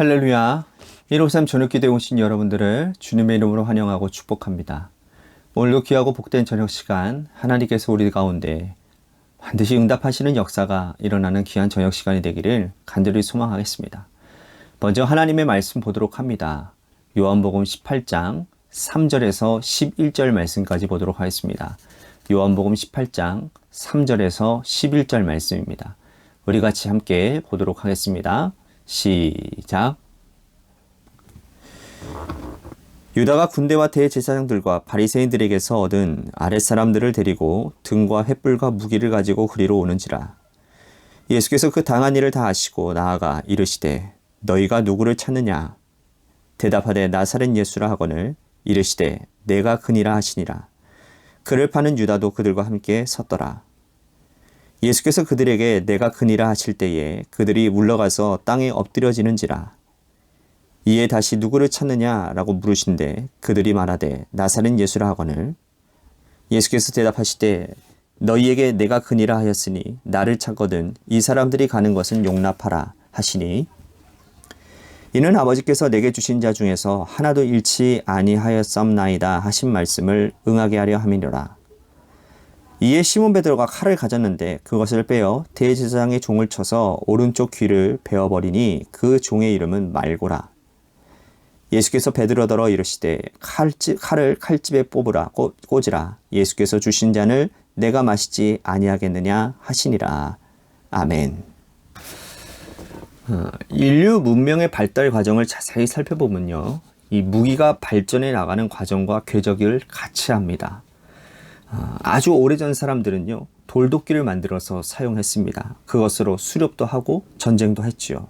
할렐루야. 153 저녁기도에 오신 여러분들을 주님의 이름으로 환영하고 축복합니다. 오늘도 귀하고 복된 저녁 시간, 하나님께서 우리 가운데 반드시 응답하시는 역사가 일어나는 귀한 저녁 시간이 되기를 간절히 소망하겠습니다. 먼저 하나님의 말씀 보도록 합니다. 요한복음 18장 3절에서 11절 말씀까지 보도록 하겠습니다. 요한복음 18장 3절에서 11절 말씀입니다. 우리 같이 함께 보도록 하겠습니다. 시작. 유다가 군대와 대제사장들과 바리새인들에게서 얻은 아랫사람들을 데리고 등과 횃불과 무기를 가지고 그리로 오는지라. 예수께서 그 당한 일을 다 아시고 나아가 이르시되 너희가 누구를 찾느냐? 대답하되 나사렛 예수라 하거늘 이르시되 내가 그니라 하시니라. 그를 파는 유다도 그들과 함께 섰더라. 예수께서 그들에게 내가 그니라 하실 때에 그들이 물러가서 땅에 엎드려지는지라. 이에 다시 누구를 찾느냐라고 물으신데 그들이 말하되 나사렛 예수라 하거늘 예수께서 대답하시되 너희에게 내가 그니라 하였으니 나를 찾거든 이 사람들이 가는 것은 용납하라 하시니 이는 아버지께서 내게 주신 자 중에서 하나도 잃지 아니하였사옵나이다 하신 말씀을 응하게 하려 함이니라. 이에 시몬 베드로가 칼을 가졌는데 그것을 빼어 대제사장의 종을 쳐서 오른쪽 귀를 베어버리니 그 종의 이름은 말고라. 예수께서 베드로더러 이르시되 칼을 칼집에 꽂으라. 예수께서 주신 잔을 내가 마시지 아니하겠느냐 하시니라. 아멘. 인류 문명의 발달 과정을 자세히 살펴보면요, 이 무기가 발전해 나가는 과정과 궤적을 같이 합니다. 아주 오래전 사람들은요, 돌도끼를 만들어서 사용했습니다. 그것으로 수렵도 하고 전쟁도 했지요.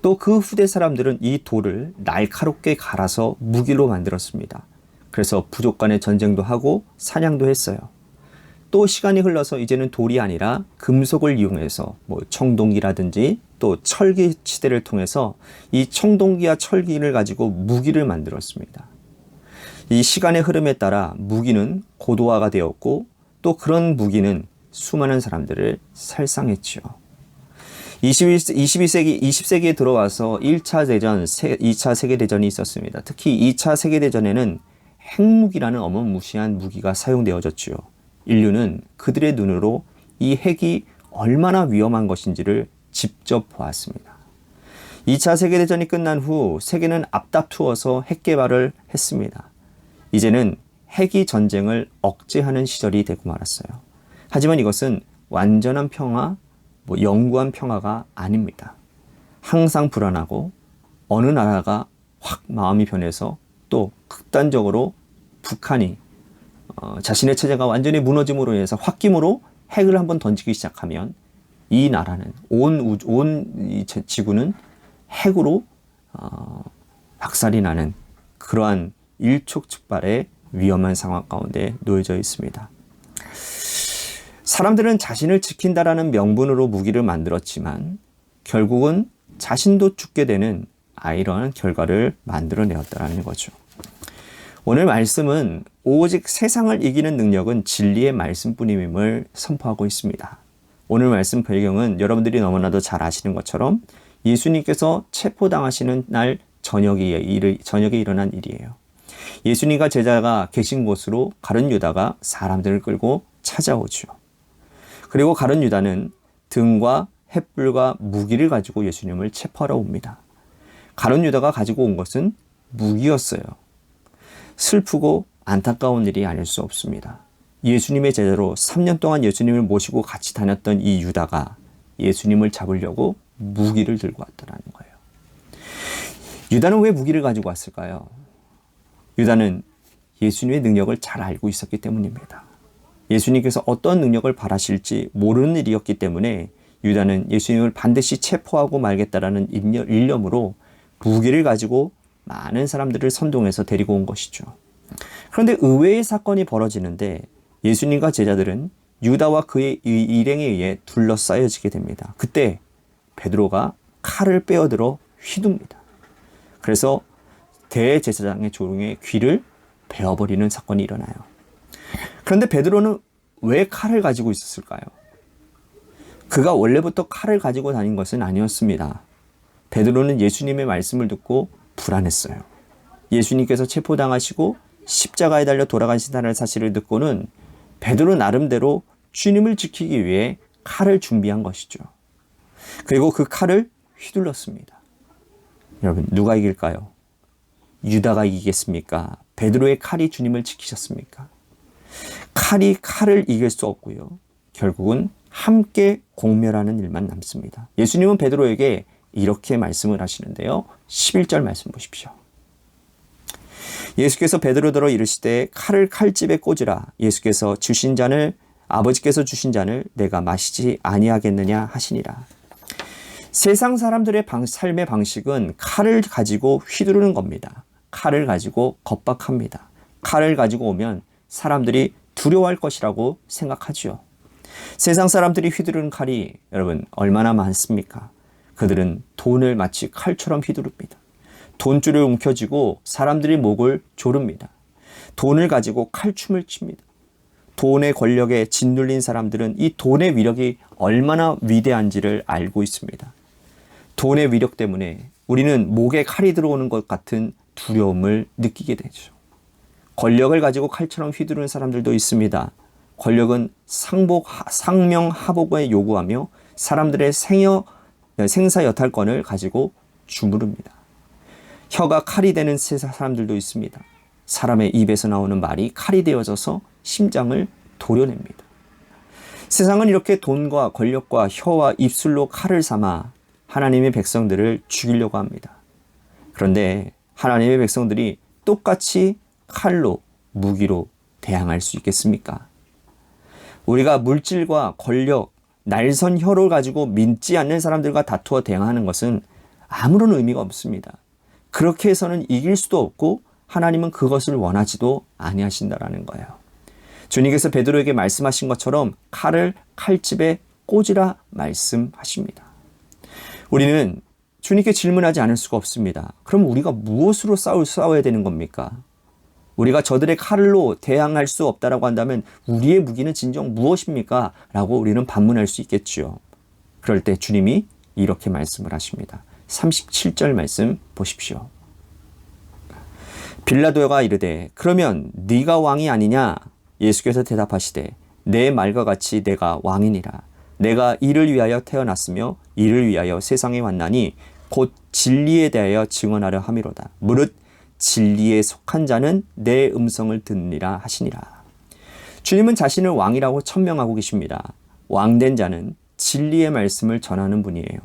또 그 후대 사람들은 이 돌을 날카롭게 갈아서 무기로 만들었습니다. 그래서 부족 간의 전쟁도 하고 사냥도 했어요. 또 시간이 흘러서 이제는 돌이 아니라 금속을 이용해서 청동기라든지 또 철기 시대를 통해서 이 청동기와 철기를 가지고 무기를 만들었습니다. 이 시간의 흐름에 따라 무기는 고도화가 되었고 또 그런 무기는 수많은 사람들을 살상했지요. 20세기에 들어와서 1차 대전, 2차 세계대전이 있었습니다. 특히 2차 세계대전에는 핵무기라는 어마무시한 무기가 사용되어졌지요. 인류는 그들의 눈으로 이 핵이 얼마나 위험한 것인지를 직접 보았습니다. 2차 세계대전이 끝난 후 세계는 앞다투어서 핵 개발을 했습니다. 이제는 핵이 전쟁을 억제하는 시절이 되고 말았어요. 하지만 이것은 완전한 평화, 영구한 평화가 아닙니다. 항상 불안하고 어느 나라가 확 마음이 변해서 또 극단적으로 북한이 자신의 체제가 완전히 무너짐으로 인해서 홧김으로 핵을 한번 던지기 시작하면 이 나라는 온 지구는 핵으로 박살이 나는 그러한 일촉즉발의 위험한 상황 가운데 놓여져 있습니다. 사람들은 자신을 지킨다라는 명분으로 무기를 만들었지만 결국은 자신도 죽게 되는 이러한 결과를 만들어내었다는 거죠. 오늘 말씀은 오직 세상을 이기는 능력은 진리의 말씀뿐임을 선포하고 있습니다. 오늘 말씀 배경은 여러분들이 너무나도 잘 아시는 것처럼 예수님께서 체포당하시는 날 저녁에 일어난 일이에요. 예수님과 제자가 계신 곳으로 가룟 유다가 사람들을 끌고 찾아오죠. 그리고 가룟 유다는 등과 횃불과 무기를 가지고 예수님을 체포하러 옵니다. 가룟 유다가 가지고 온 것은 무기였어요. 슬프고 안타까운 일이 아닐 수 없습니다. 예수님의 제자로 3년 동안 예수님을 모시고 같이 다녔던 이 유다가 예수님을 잡으려고 무기를 들고 왔다는 거예요. 유다는 왜 무기를 가지고 왔을까요? 유다는 예수님의 능력을 잘 알고 있었기 때문입니다. 예수님께서 어떤 능력을 바라실지 모르는 일이었기 때문에 유다는 예수님을 반드시 체포하고 말겠다라는 일념으로 무기를 가지고 많은 사람들을 선동해서 데리고 온 것이죠. 그런데 의외의 사건이 벌어지는데 예수님과 제자들은 유다와 그의 일행에 의해 둘러싸여지게 됩니다. 그때 베드로가 칼을 빼어들어 휘둡니다. 그래서 대제사장의 종의 귀를 베어버리는 사건이 일어나요. 그런데 베드로는 왜 칼을 가지고 있었을까요? 그가 원래부터 칼을 가지고 다닌 것은 아니었습니다. 베드로는 예수님의 말씀을 듣고 불안했어요. 예수님께서 체포당하시고 십자가에 달려 돌아가신다는 사실을 듣고는 베드로 나름대로 주님을 지키기 위해 칼을 준비한 것이죠. 그리고 그 칼을 휘둘렀습니다. 여러분, 누가 이길까요? 유다가 이기겠습니까? 베드로의 칼이 주님을 지키셨습니까? 칼이 칼을 이길 수 없고요. 결국은 함께 공멸하는 일만 남습니다. 예수님은 베드로에게 이렇게 말씀을 하시는데요. 11절 말씀 보십시오. 예수께서 베드로더러 이르시되 칼을 칼집에 꽂으라. 예수께서 주신 잔을 아버지께서 주신 잔을 내가 마시지 아니하겠느냐 하시니라. 세상 사람들의 삶의 방식은 칼을 가지고 휘두르는 겁니다. 칼을 가지고 겁박합니다. 칼을 가지고 오면 사람들이 두려워할 것이라고 생각하죠. 세상 사람들이 휘두르는 칼이 여러분 얼마나 많습니까? 그들은 돈을 마치 칼처럼 휘두릅니다. 돈줄을 움켜쥐고 사람들이 목을 조릅니다. 돈을 가지고 칼춤을 춥니다. 돈의 권력에 짓눌린 사람들은 이 돈의 위력이 얼마나 위대한지를 알고 있습니다. 돈의 위력 때문에 우리는 목에 칼이 들어오는 것 같은 두려움을 느끼게 되죠. 권력을 가지고 칼처럼 휘두르는 사람들도 있습니다. 권력은 상명하복을 요구하며 사람들의 생사여탈권을 가지고 주무릅니다. 혀가 칼이 되는 사람들도 있습니다. 사람의 입에서 나오는 말이 칼이 되어져서 심장을 도려냅니다. 세상은 이렇게 돈과 권력과 혀와 입술로 칼을 삼아 하나님의 백성들을 죽이려고 합니다. 그런데 하나님의 백성들이 똑같이 칼로, 무기로 대항할 수 있겠습니까? 우리가 물질과 권력, 날선 혀를 가지고 믿지 않는 사람들과 다투어 대항하는 것은 아무런 의미가 없습니다. 그렇게 해서는 이길 수도 없고 하나님은 그것을 원하지도 아니하신다라는 거예요. 주님께서 베드로에게 말씀하신 것처럼 칼을 칼집에 꽂으라 말씀하십니다. 우리는 주님께 질문하지 않을 수가 없습니다. 그럼 우리가 무엇으로 싸워야 되는 겁니까? 우리가 저들의 칼로 대항할 수 없다라고 한다면 우리의 무기는 진정 무엇입니까? 라고 우리는 반문할 수 있겠죠. 그럴 때 주님이 이렇게 말씀을 하십니다. 37절 말씀 보십시오. 빌라도가 이르되 그러면 네가 왕이 아니냐? 예수께서 대답하시되 내 말과 같이 내가 왕이니라. 내가 이를 위하여 태어났으며 이를 위하여 세상에 왔나니 곧 진리에 대하여 증언하려 함이로다. 무릇 진리에 속한 자는 내 음성을 듣느니라 하시니라. 주님은 자신을 왕이라고 천명하고 계십니다. 왕된 자는 진리의 말씀을 전하는 분이에요.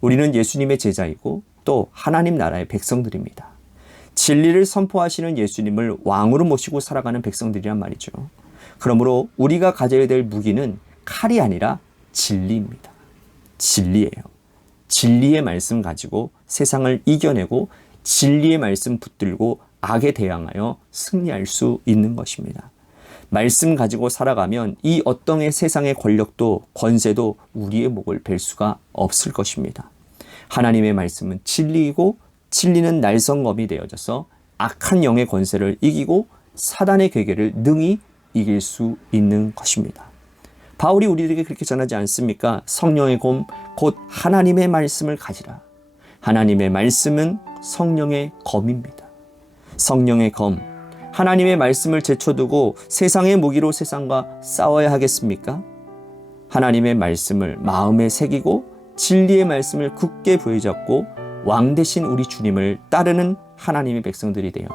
우리는 예수님의 제자이고 또 하나님 나라의 백성들입니다. 진리를 선포하시는 예수님을 왕으로 모시고 살아가는 백성들이란 말이죠. 그러므로 우리가 가져야 될 무기는 칼이 아니라 진리입니다. 진리예요. 진리의 말씀 가지고 세상을 이겨내고 진리의 말씀 붙들고 악에 대항하여 승리할 수 있는 것입니다. 말씀 가지고 살아가면 이 어떤 세상의 권력도 권세도 우리의 목을 벨 수가 없을 것입니다. 하나님의 말씀은 진리이고 진리는 날성검이 되어져서 악한 영의 권세를 이기고 사단의 괴계를 능히 이길 수 있는 것입니다. 바울이 우리에게 그렇게 전하지 않습니까? 성령의 검, 곧 하나님의 말씀을 가지라. 하나님의 말씀은 성령의 검입니다. 성령의 검, 하나님의 말씀을 제쳐두고 세상의 무기로 세상과 싸워야 하겠습니까? 하나님의 말씀을 마음에 새기고 진리의 말씀을 굳게 부여잡고 왕 되신 우리 주님을 따르는 하나님의 백성들이 되어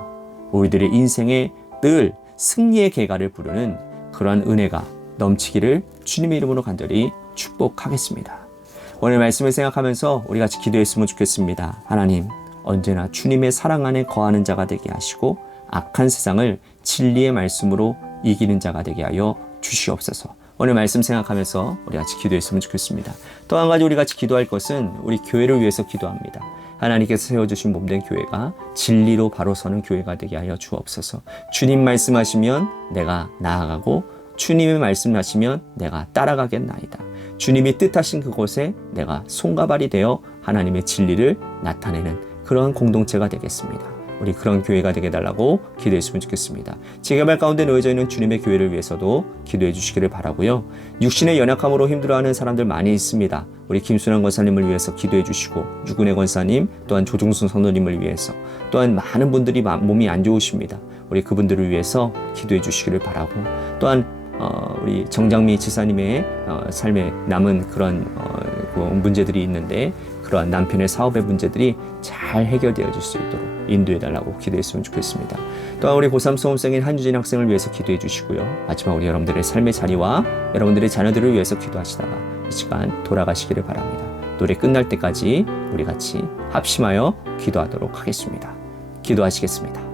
우리들의 인생에 늘 승리의 계가를 부르는 그러한 은혜가 넘치기를 주님의 이름으로 간절히 축복하겠습니다. 오늘 말씀을 생각하면서 우리 같이 기도했으면 좋겠습니다. 하나님, 언제나 주님의 사랑 안에 거하는 자가 되게 하시고 악한 세상을 진리의 말씀으로 이기는 자가 되게 하여 주시옵소서. 오늘 말씀 생각하면서 우리 같이 기도했으면 좋겠습니다. 또 한 가지 우리 같이 기도할 것은 우리 교회를 위해서 기도합니다. 하나님께서 세워주신 몸된 교회가 진리로 바로 서는 교회가 되게 하여 주옵소서. 주님 말씀하시면 내가 나아가고 주님의 말씀하시면 내가 따라가겠나이다. 주님이 뜻하신 그곳에 내가 손과 발이 되어 하나님의 진리를 나타내는 그런 공동체가 되겠습니다. 우리 그런 교회가 되게 해달라고 기도했으면 좋겠습니다. 재개발 가운데 놓여져 있는 주님의 교회를 위해서도 기도해 주시기를 바라고요. 육신의 연약함으로 힘들어하는 사람들 많이 있습니다. 우리 김순환 권사님을 위해서 기도해 주시고, 유근혜 권사님, 또한 조종순 성도님을 위해서, 또한 많은 분들이 몸이 안 좋으십니다. 우리 그분들을 위해서 기도해 주시기를 바라고, 또한 우리 정장미 지사님의 삶에 남은 그런 문제들이 있는데, 그러한 남편의 사업의 문제들이 잘 해결되어질 수 있도록 인도해달라고 기도했으면 좋겠습니다. 또한 우리 고3 수험생인 한유진 학생을 위해서 기도해 주시고요. 마지막 우리 여러분들의 삶의 자리와 여러분들의 자녀들을 위해서 기도하시다가 이 시간 돌아가시기를 바랍니다. 노래 끝날 때까지 우리 같이 합심하여 기도하도록 하겠습니다. 기도하시겠습니다.